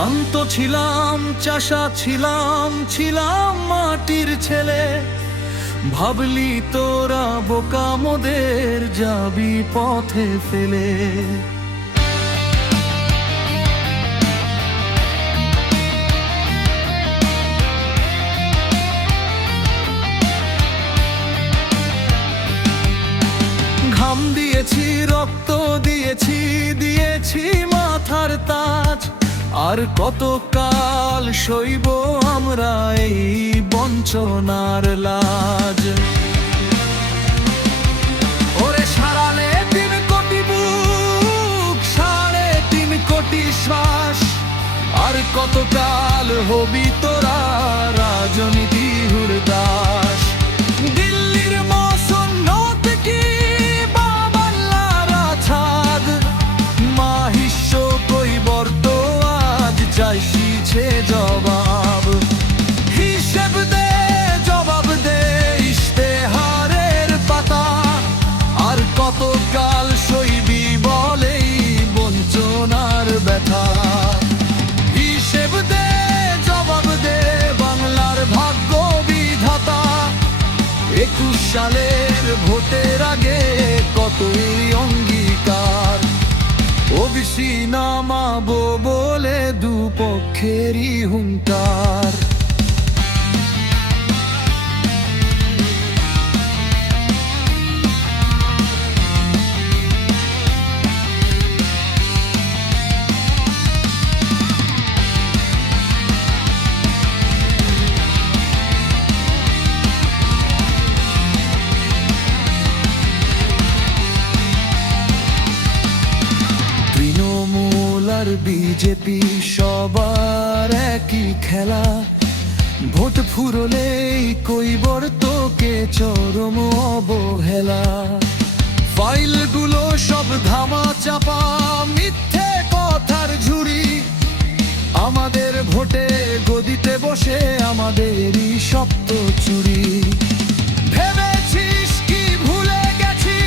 শান্ত ছিলাম, চাষা ছিলাম, ছিলাম মাটির ছেলে। ভাবলি তোরা বোকা মোদের যাবি পথে ফেলে। ঘাম দিয়েছি, রক্ত দিয়েছি, দিয়েছি মাথার তাজ। আর কতকাল সইব আমরা এই বঞ্চনার লাজ। ওরে সারালে 3 কোটি বুক, 3.5 কোটি শ্বাস। আর কতকাল হবি তোরা রাজনীতি হুরদাস। দিল্লির মসনদ কি বাংলার ছাদ, মাহিষ্য কৈবর্ত আজ চাইছে জবাব। হিসেব দে, জবাব দে, ইশতেহারের পাতা। আর কতকাল সইবি বলেই বঞ্চনার ব্যথা। হিসেব দে, জবাব দে, বাংলার ভাগ্য বিধাতা। 21 সালের ভোটের আগে কতই অঙ্গীকার। ওবিসি নামাবো বলে দুপক্ষেরই হুঙ্কার। আর বিজেপি সবার একই খেলা। ভোট ফুরলেই কৈবর্তকে চরম অবহেলা। ফাইলগুলো সব ধামা চাপা, মিথ্যে কথার ঝুড়ি। আমাদের ভোটে গদিতে বসে আমাদেরই শক্ত চুরি। ভেবেছিস কি ভুলে গেছি,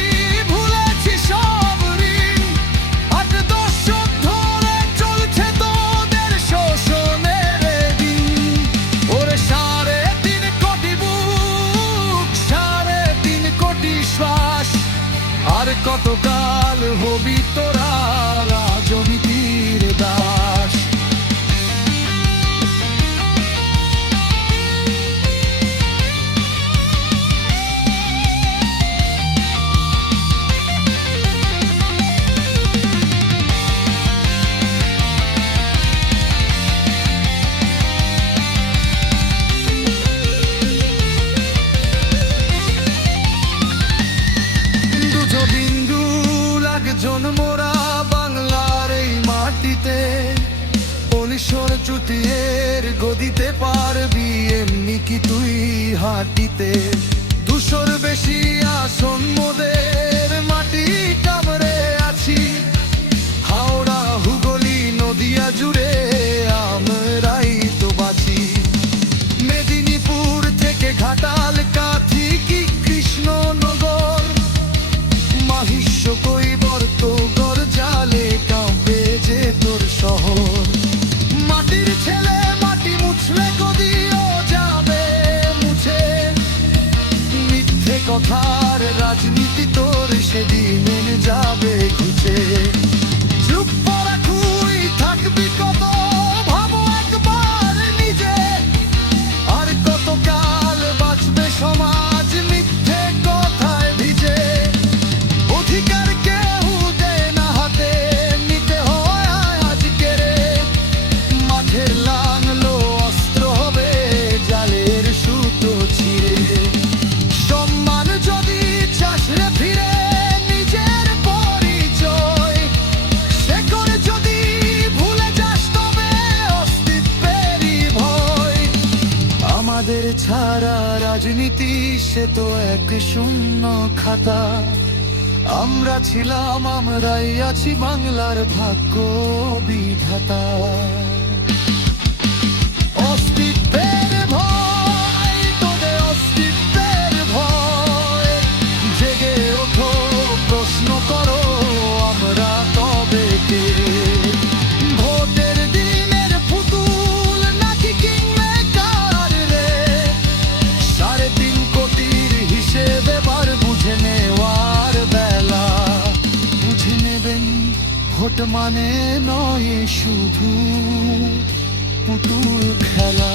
ভুলেছি সব ঋণ। 8 দশক ধরে চলছে তোদের শোষণের দিন। ওরে 3.5 কোটি বুক, 3.5 কোটি শ্বাস। আর কতকাল হবি তোরা রাজনীতির দাস। জন্মরা বাংলার এই মাটিতে, পলিশর চুটিয়ের গদিতে পারবি এমনি কি তুই হাঁটিতে? 200-র বেশি আসন মোদের মাটি কামড়ে আছি। হাওড়া, হুগলি, নদিয়া জুড়ে আমরাই তো বাঁচি। মেদিনীপুর থেকে ঘাটাল, কাঁথি কি কৃষ্ণনগর, মাহিষ্য কৈবর্ত গড় জালে কাঁপে যে তোর শহর। মাটির ছেলে মাটি মুছলে গদিও যাবে মুছে। মিথ্যে কথার রাজনীতি তোর সেদিন যাবে ঘুচে। চুপ করা খুই থাকবি কত, ভাবো একবার নিজে। আর কতকাল বাঁচবে সমাজ মিথ্যে কথায় ভিজে। অধিকার কেউ দে না হাতে, নিতে হয় আজকে রে। মাঠের লাঙলো অস্ত্র হবে জালের সুতো ছিঁড়ে। সম্মান যদি চাস রে ফিরে নিজের পরিচয়, শেকড় যদি ভুলে যাস তবে অস্তিত্বেরই ভয়। আমাদের ছাড়া রাজনীতি সে তো এক শূন্য খাতা। আমরা ছিলাম, আমরাই আছি বাংলার ভাগ্য বিধাতা। অস্তিত্বের ভয়, তোদের অস্তিত্বের ভয়। জেগে ওঠো, প্রশ্ন করো, আমরা তবে কে? ভোটের দিনের ভোট মানে নয় শুধু পুতুল খেলা।